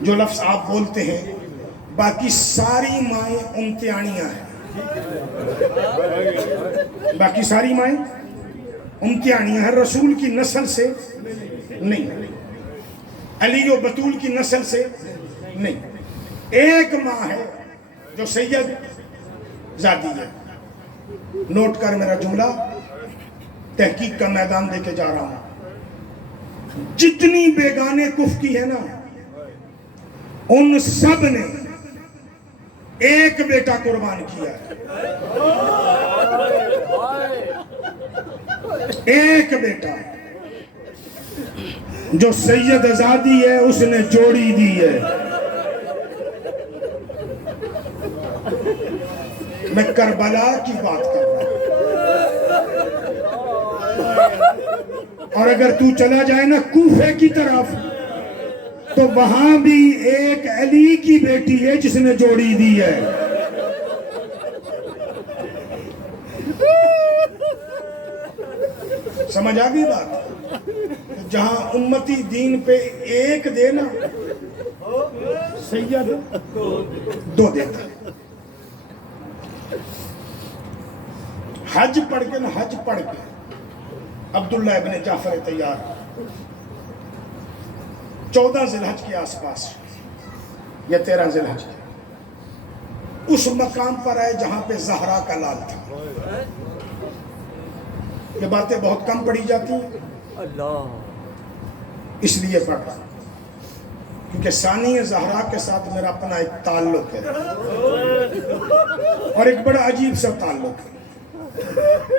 جو لفظ آپ بولتے ہیں, باقی ساری مائیں امتیانیاں ہیں. باقی ساری مائیں امتیانیاں ہیں, رسول کی نسل سے نہیں, علی و بطول کی نسل سے نہیں. ایک ماں ہے جو سید زادی ہے. نوٹ کر میرا جملہ, تحقیق کا میدان دے کے جا رہا ہوں. جتنی بیگانے کف کی ہے نا, ان سب نے ایک بیٹا قربان کیا ہے. ایک بیٹا جو سید زادی ہے اس نے جوڑی دی ہے. میں کربلا کی بات کر رہا ہوں. اور اگر تو چلا جائے نا کوفے کی طرف تو وہاں بھی ایک علی کی بیٹی ہے جس نے جوڑی دی ہے. سمجھ آ گئی بات؟ جہاں امتی دین پہ ایک دے نا, سید دو دیتا. حج پڑھ کے نا, حج پڑھ کے عبداللہ ابن جعفر طیار 14 ذی الحج کے آس پاس یا 13 ذی الحج کے اس مقام پر آئے جہاں پہ زہرا کا لال تھا. یہ باتیں بہت کم پڑھی جاتی ہیں, اس لیے پڑھ رہا ہوں کیونکہ ثانی زہرا کے ساتھ میرا اپنا ایک تعلق ہے, اور ایک بڑا عجیب سا تعلق ہے.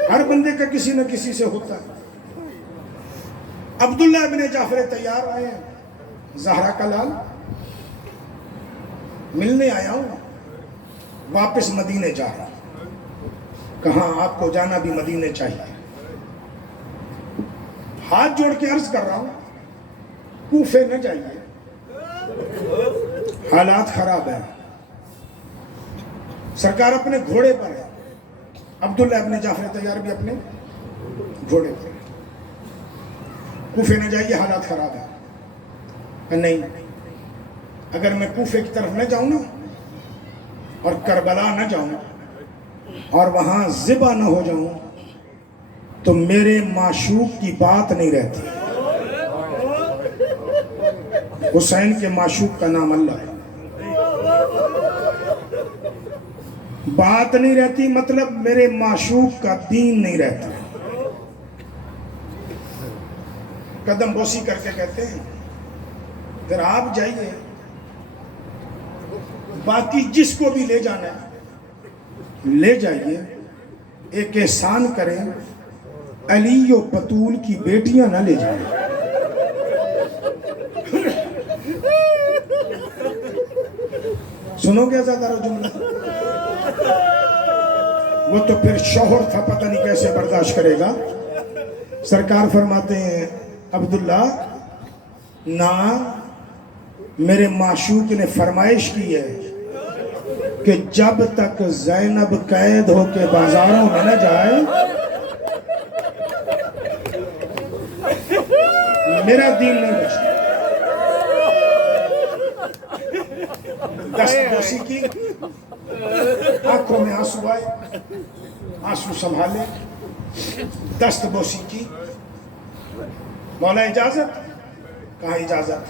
ہر بندے کا کسی نہ کسی سے ہوتا ہے. عبداللہ ابن جعفر طیار آئے ہیں, زہرا کا لال, ملنے آیا ہوں, واپس مدینے جا رہا ہوں. کہاں آپ کو جانا بھی مدینے چاہیے. ہاتھ جوڑ کے عرض کر رہا ہوں کوفے نہ جائیے, حالات خراب ہیں. سرکار اپنے گھوڑے پر ہے, عبداللہ ابن جعفر طیار بھی اپنے گھوڑے پر. کوفے نہ جائیے, حالات خراب ہیں. نہیں, اگر میں کوفے کی طرف نہ جاؤں نا اور کربلا نہ جاؤں اور وہاں ذبح نہ ہو جاؤں تو میرے معشوق کی بات نہیں رہتی. حسین کے معشوق کا نام اللہ ہے. بات نہیں رہتی مطلب میرے معشوق کا دین نہیں رہتا. قدم بوسی کر کے کہتے ہیں اگر آپ جائیے, باقی جس کو بھی لے جانا ہے لے جائیے, ایک احسان کریں, علی و بطول کی بیٹیاں نہ لے جائیں. سنو گے زیادہ جملہ, وہ تو پھر شوہر تھا, پتہ نہیں کیسے برداشت کرے گا. سرکار فرماتے ہیں عبداللہ نا میرے معشوق نے فرمائش کی ہے کہ جب تک زینب قید ہو کے بازاروں میں نہ جائے میرا دین نہیں بچتا. دست بوسی کی, آنکھوں میں آنسو آئے, آنسو سنبھالے, دست بوسی کی. مولا اجازت؟ کہاں اجازت؟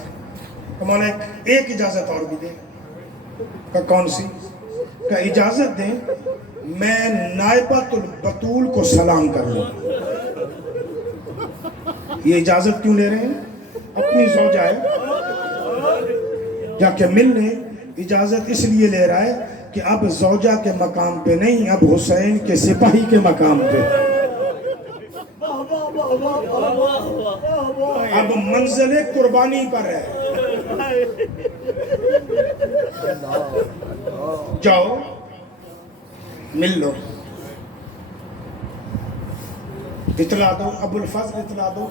کہ مولا ایک اجازت اور بھی دے. کہ کون سی؟ کہ اجازت دیں میں نائبۃ البتول کو سلام کر لوں. یہ اجازت کیوں لے رہے ہیں؟ اپنی زوجہ ہے, جا کے ملنے اجازت اس لیے لے رہا ہے کہ اب زوجہ کے مقام پہ نہیں, اب حسین کے سپاہی کے مقام پہ, اب منزل قربانی پر ہے. جاؤ مل لو, اطلاع دو, ابو الفضل اطلاع دو.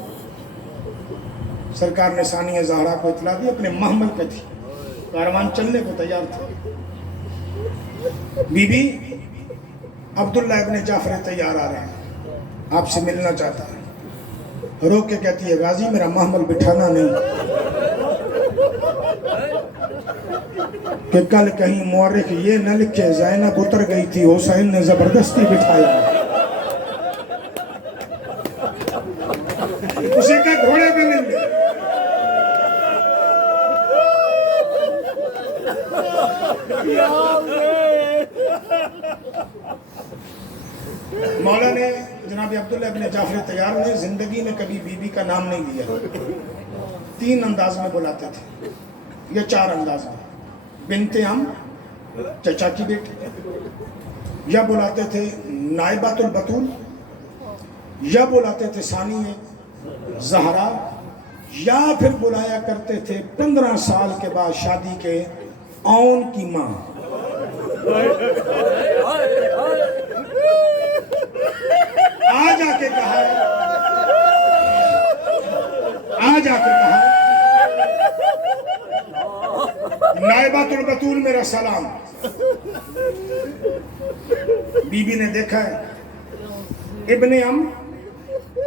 سرکار نے ثانیہ زہرا کو اطلاع دی, اپنے محمل پہ تھی, کاروان چلنے کو تیار تھا. بی بی عبداللہ ابن جعفر تیار آ رہے ہیں, آپ سے ملنا چاہتا ہے. رو کے کہتی ہے غازی میرا محمل بٹھانا نہیں کہ کل کہیں مورخ یہ نہ لکھے زینب اتر گئی تھی حسین نے زبردستی بٹھایا. اسے کہا گھوڑے پہ مل گئے. مولا نے جناب عبداللہ ابن جعفر تیار نے زندگی میں کبھی بی بی کا نام نہیں لیا. 3 انداز میں بلاتے تھے یا 4 انداز میں. بنت عم چچا کی بیٹی, یا بلاتے تھے نائبۃ البتول, یا بلاتے تھے ثانیہ زہرا, یا پھر بلایا کرتے تھے 15 سال کے بعد شادی کے اون کی ماں. آ جا کے کہا نائبۃ البتول میرا سلام. بی بی نے دیکھا ہے ابن عم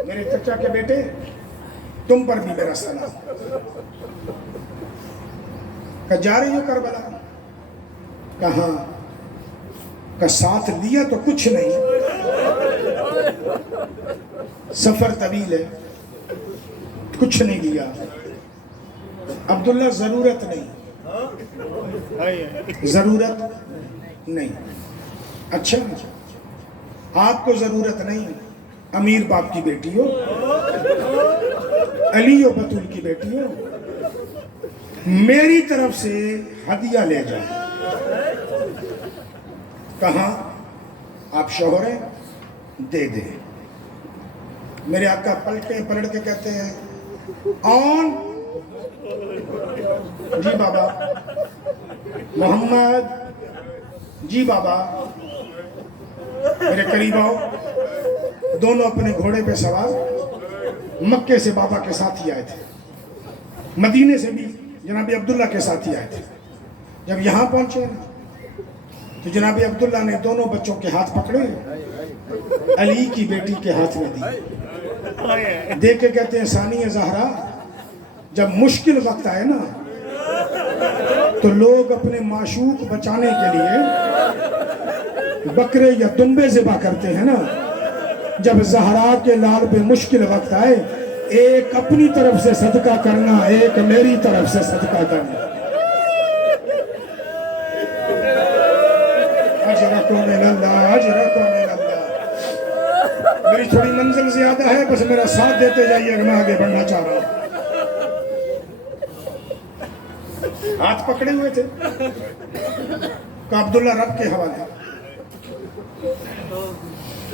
میرے چچا کے بیٹے, تم پر بھی میرا سلام. کہ جا رہی ہو کربلا؟ کہاں؟ کہ ساتھ لیا تو کچھ نہیں, سفر طویل ہے, کچھ نہیں لیا. عبداللہ ضرورت نہیں, ضرورت نہیں. اچھا آپ کو ضرورت نہیں, امیر باپ کی بیٹی ہو, علی و بطول کی بیٹی ہو, میری طرف سے ہدیہ لے جائیں. کہاں؟ آپ شوہر ہیں, دے دیں. میرے آقا پلٹ کے کہتے ہیں آن. جی بابا. محمد. جی بابا. میرے قریب آؤ. دونوں اپنے گھوڑے پہ سوار مکے سے بابا کے ساتھ ہی آئے تھے, مدینے سے بھی جناب عبداللہ کے ساتھ ہی آئے تھے. جب یہاں پہنچے تو جناب عبداللہ نے دونوں بچوں کے ہاتھ پکڑے, علی کی بیٹی کے ہاتھ میں دی. دیکھ کے کہتے ہیں ثانیہ زہرا جب مشکل وقت آئے نا تو لوگ اپنے معشوق بچانے کے لیے بکرے یا دمبے ذبح کرتے ہیں نا. جب زہرا کے لال پہ مشکل وقت آئے, ایک اپنی طرف سے صدقہ کرنا, ایک میری طرف سے صدقہ کرنا. اجرکم من اللہ, اجرکم من اللہ. میری تھوڑی منزل زیادہ ہے, بس میرا ساتھ دیتے جائیے, میں آگے بڑھنا چاہ رہا ہوں. ہاتھ پکڑے ہوئے تھے کہ عبداللہ رب کے حوالے,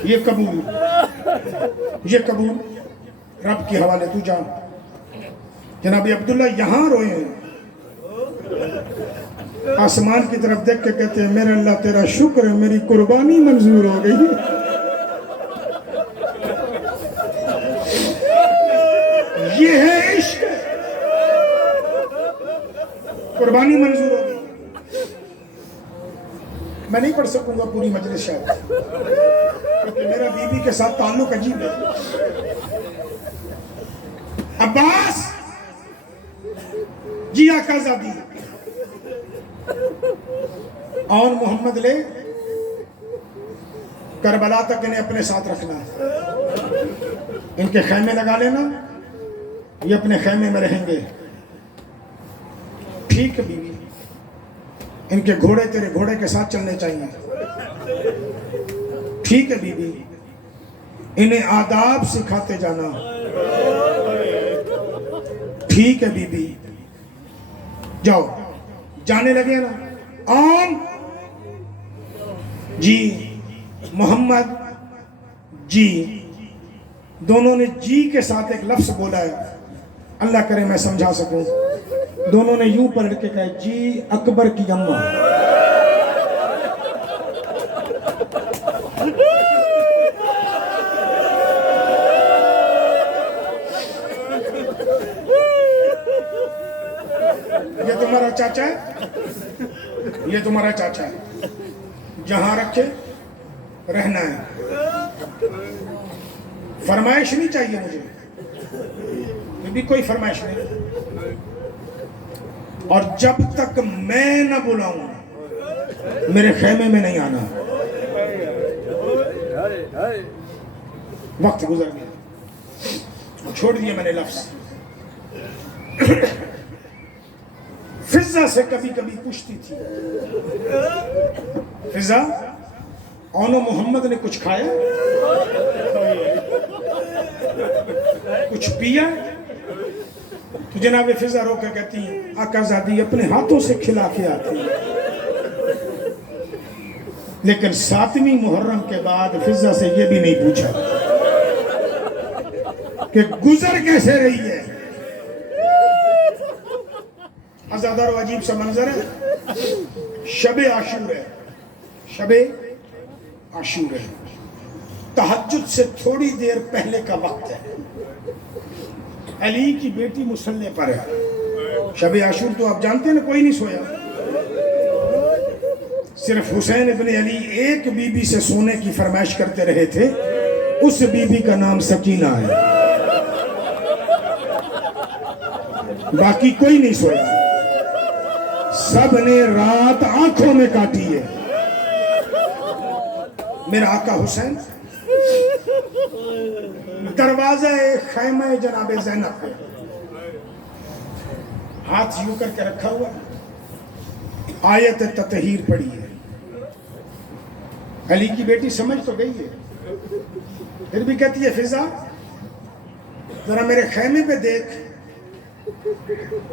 یہ قبول, یہ قبول, رب کے حوالے تو جان. جناب عبداللہ یہاں روئے ہیں, آسمان کی طرف دیکھ کے کہتے ہیں میرے اللہ تیرا شکر ہے, میری قربانی منظور ہو گئی. یہ ہے قربانی منظور ہوگی. میں نہیں پڑھ سکوں گا پوری مجلس شاید کیونکہ میرا بی بی کے ساتھ تعلق عجیب ہے. عباس جی آقا زادی اور محمد لے کربلا تک انہیں اپنے ساتھ رکھنا ہے. ان کے خیمے لگا لینا, یہ اپنے خیمے میں رہیں گے. ٹھیک ہے بیوی, ان کے گھوڑے تیرے گھوڑے کے ساتھ چلنے چاہیے. ٹھیک ہے بیوی, انہیں آداب سکھاتے جانا. ٹھیک ہے بیوی, جاؤ. جانے لگے نا, آم جی, محمد جی, دونوں نے جی کے ساتھ ایک لفظ بولا ہے, اللہ کرے میں سمجھا سکوں. دونوں نے یوں پلٹ کے کہا جی اکبر کی اماں. یہ تمہارا چاچا ہے, یہ تمہارا چاچا ہے, جہاں رکھے رہنا ہے. فرمائش نہیں چاہیے مجھے, بھی کوئی فرمائش نہیں. اور جب تک میں نہ بلاؤں میرے خیمے میں نہیں آنا. وقت گزر گیا, چھوڑ دیا میں نے لفظ. فضا سے کبھی کبھی پوچھتی تھی, فضا اونو محمد نے کچھ کھایا, کچھ پیا؟ تو جناب فضا رو کے کہتی ہیں آقا زادی اپنے ہاتھوں سے کھلا کے آتی. لیکن 7ویں محرم کے بعد فضا سے یہ بھی نہیں پوچھا کہ گزر کیسے رہی ہے. ازادار و عجیب سا منظر ہے. شب عاشور ہے, شب عاشور ہے, تہجد سے تھوڑی دیر پہلے کا وقت ہے. علی کی بیٹی مصلی پر ہے. شب عاشور تو آپ جانتے ہیں نا, کوئی نہیں سویا, صرف حسین ابن علی ایک بی بی سے سونے کی فرمائش کرتے رہے تھے, اس بی بی کا نام سکینہ ہے, باقی کوئی نہیں سویا. سب نے رات آنکھوں میں کاٹی ہے. میرا آقا حسین دروازہ خیمہ جناب زینب پہ ہاتھ یوں کر کے رکھا ہوا, آیت تطہیر پڑھی ہے. علی کی بیٹی سمجھ تو گئی ہے, پھر بھی کہتی ہے فضا ذرا میرے خیمے پہ دیکھ,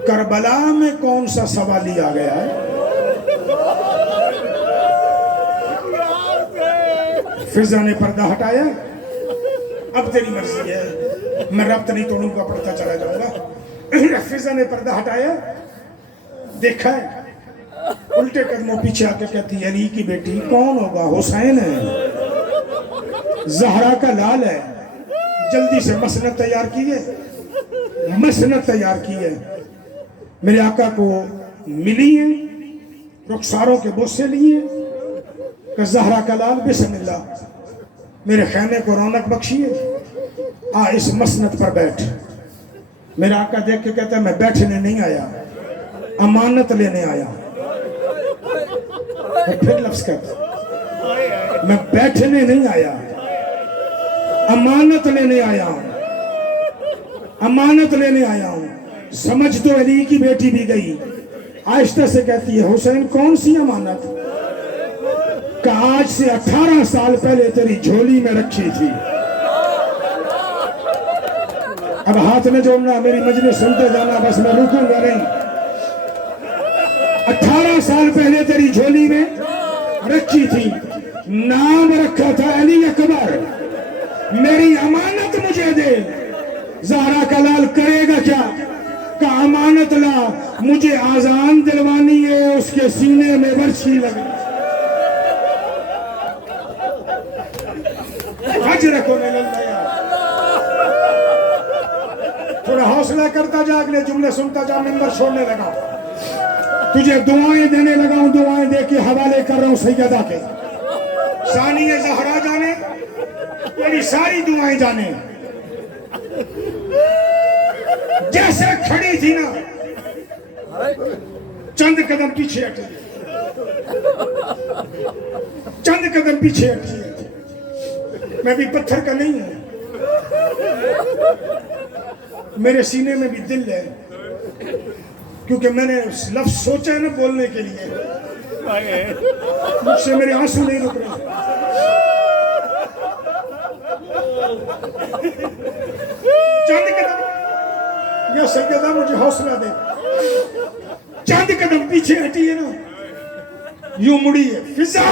کربلا میں کون سا سوالی آ گیا ہے. فضا نے پردہ ہٹایا, اب تیری مرضی ہے, میں ربط نہیں توڑوں گا, پڑھتا چلا جاؤں گا. فضا نے پردہ ہٹایا, دیکھا ہے, الٹے قدموں پیچھے آ کے کہتی علی کی بیٹی کون ہوگا, حسین ہے, زہرا کا لال ہے. جلدی سے مسند تیار کیے, مسند تیار کیے. میرے آقا کو ملی ہیں, رخساروں کے بوسے لیے کہ زہرا کا لال بسم اللہ میرے خیمے کو رونق بخشیے, آ اس مسند پر بیٹھ. میرا آقا دیکھ کے کہتا ہے میں بیٹھنے نہیں آیا, امانت لینے آیا. پھر لفظ کہتا میں بیٹھنے نہیں آیا, امانت لینے آیا ہوں, امانت لینے آیا ہوں. سمجھ تو علی کی بیٹی بھی گئی, آہستہ سے کہتی ہے حسین کون سی امانت, کہ آج سے 18 سال پہلے تیری جھولی میں رکھی تھی. اب ہاتھ میں جوڑنا, میری مجلس سنتے جانا, بس میں رکوں گا نہیں. 18 سال پہلے تیری جھولی میں رکھی تھی, نام رکھا تھا علی اکبر, میری امانت مجھے دے. زہرا کا لال کرے گا کیا, کہ امانت لا, مجھے آذان دلوانی ہے, اس کے سینے میں برچھی لگی. رکھو تھوڑا حوصلہ کرتا جا, اگلے جملے سنتا جا, ممبر چھوڑنے لگا. تجھے دعائیں دینے لگا ہوں، دعائیں دے کے حوالے کر رہا ہوں سیدہ کے، ثانیہ زہرا جانے، میری ساری دعائیں جانے، جیسے کھڑی تھی نا چند قدم پیچھے ہٹی، چند قدم پیچھے ہٹی۔ میں بھی پتھر کا نہیں ہوں، میرے سینے میں بھی دل ہے، کیونکہ میں نے لفظ سوچا ہے نا بولنے کے لیے، مجھ سے میرے آنسو نہیں رک رہے۔ چند قدم، یا سیدہ مجھے حوصلہ دے، چند قدم پیچھے ہٹی ہے نا، یوں مڑی ہے، فضا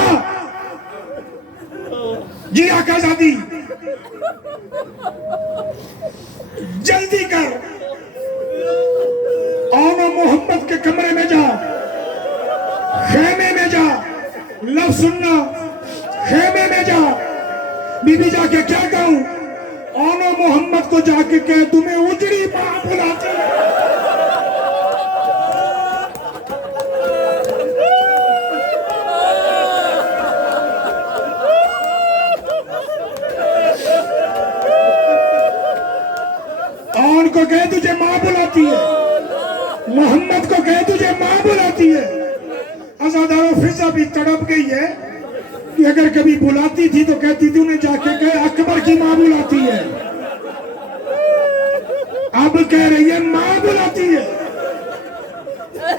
جی آقا آزادی جلدی کر، آنو محمد کے کمرے میں جا، خیمے میں جا، لفظ سننا، خیمے میں جا، بی بی جا کے کیا کہوں؟ آنو محمد کو جا کے کہہ تمہیں اجڑی ماں بلاتی ہے۔ آن کو کہے تجھے ماں بلاتی ہے، محمد کو کہے تجھے ماں بلاتی ہے۔ عزادارو فضا بھی تڑپ گئی ہے کہ اگر کبھی بلاتی تھی تو کہتی تھی انہیں جا کے کہے اکبر کی ماں بلاتی ہے، اب کہہ رہی ہے ماں بلاتی ہے۔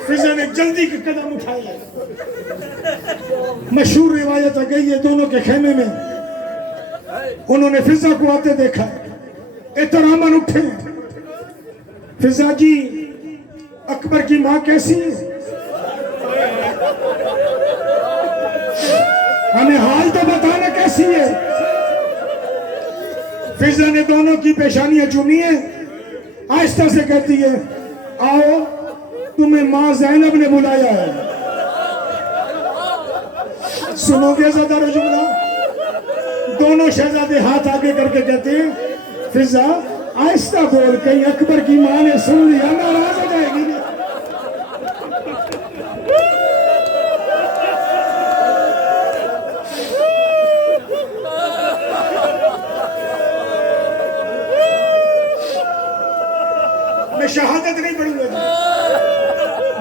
فضا نے جلدی کے قدم اٹھائے، مشہور روایت آ گئی ہے دونوں کے خیمے میں، انہوں نے فضا کو آتے دیکھا، احتراماً اٹھے، فضا جی اکبر کی ماں کیسی ہے؟ ہمیں حال تو بتانا کیسی ہے؟ فضا نے دونوں کی پیشانیاں چومی ہیں، آہستہ سے کہتی ہے آؤ تمہیں ماں زینب نے بلایا ہے۔ سنو گے زیادہ جملہ؟ دونوں شہزادے ہاتھ آگے کر کے کہتے ہیں فضا آہستہ بول، کہیں اکبر کی ماں نے سن لیا ناراض ہو جائے گی۔ میں شہادت نہیں پڑھوں گا،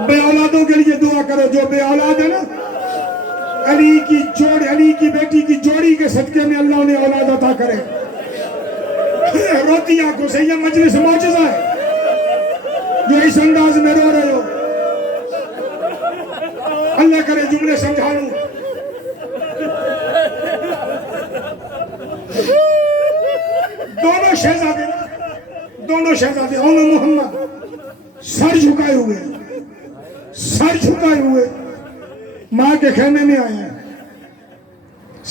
بے اولادوں کے لیے دعا کرو، جو بے اولاد ہے نا، علی کی بیٹی کی جوڑی کے صدقے میں اللہ نے اولاد عطا کرے۔ روتی آنکھوں سے، یہ مجلس معجزہ ہے جو اس انداز میں رو رہے ہو، اللہ کرے جملے سمجھا لوں۔ دونوں شہزادے آنو محمد سر جھکائے ہوئے ماں کے خیمے میں آئے ہیں،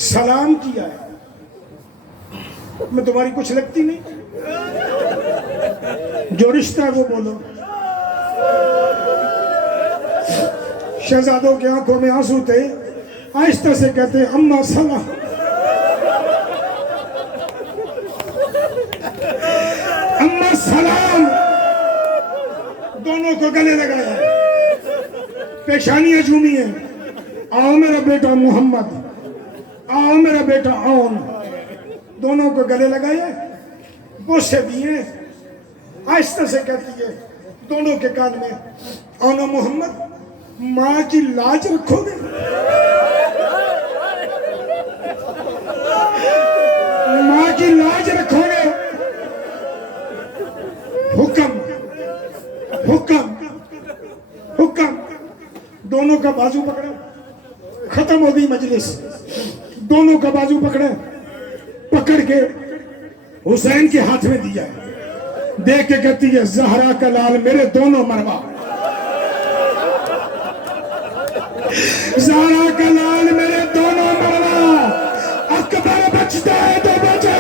سلام کیا ہے، میں تمہاری کچھ لگتی نہیں، جو رشتہ ہے وہ بولو۔ شہزادوں کی آنکھوں میں آنسو تھے، آہستہ سے کہتے اماں سلام، اماں سلام، دونوں کو گلے لگایا، پیشانیاں چومی ہیں، آؤ میرا بیٹا محمد، آؤ میرا بیٹا آن، دونوں کو گلے لگائے، بوسے دیے، آہستہ سے کہتی ہے دونوں کے کان میں آنو محمد ماں کی لاج رکھو گے؟ ماں کی لاج رکھو گے؟ حکم حکم حکم، دونوں کا بازو پکڑا، ختم ہو گئی مجلس، دونوں کا بازو پکڑ کے حسین کے ہاتھ میں دیا، دیکھ کے کہتی ہے زہرا کا لال میرے دونوں مروا، زہرا کا لال میرے دونوں مروا، اکبر بچتا ہے تو بچا،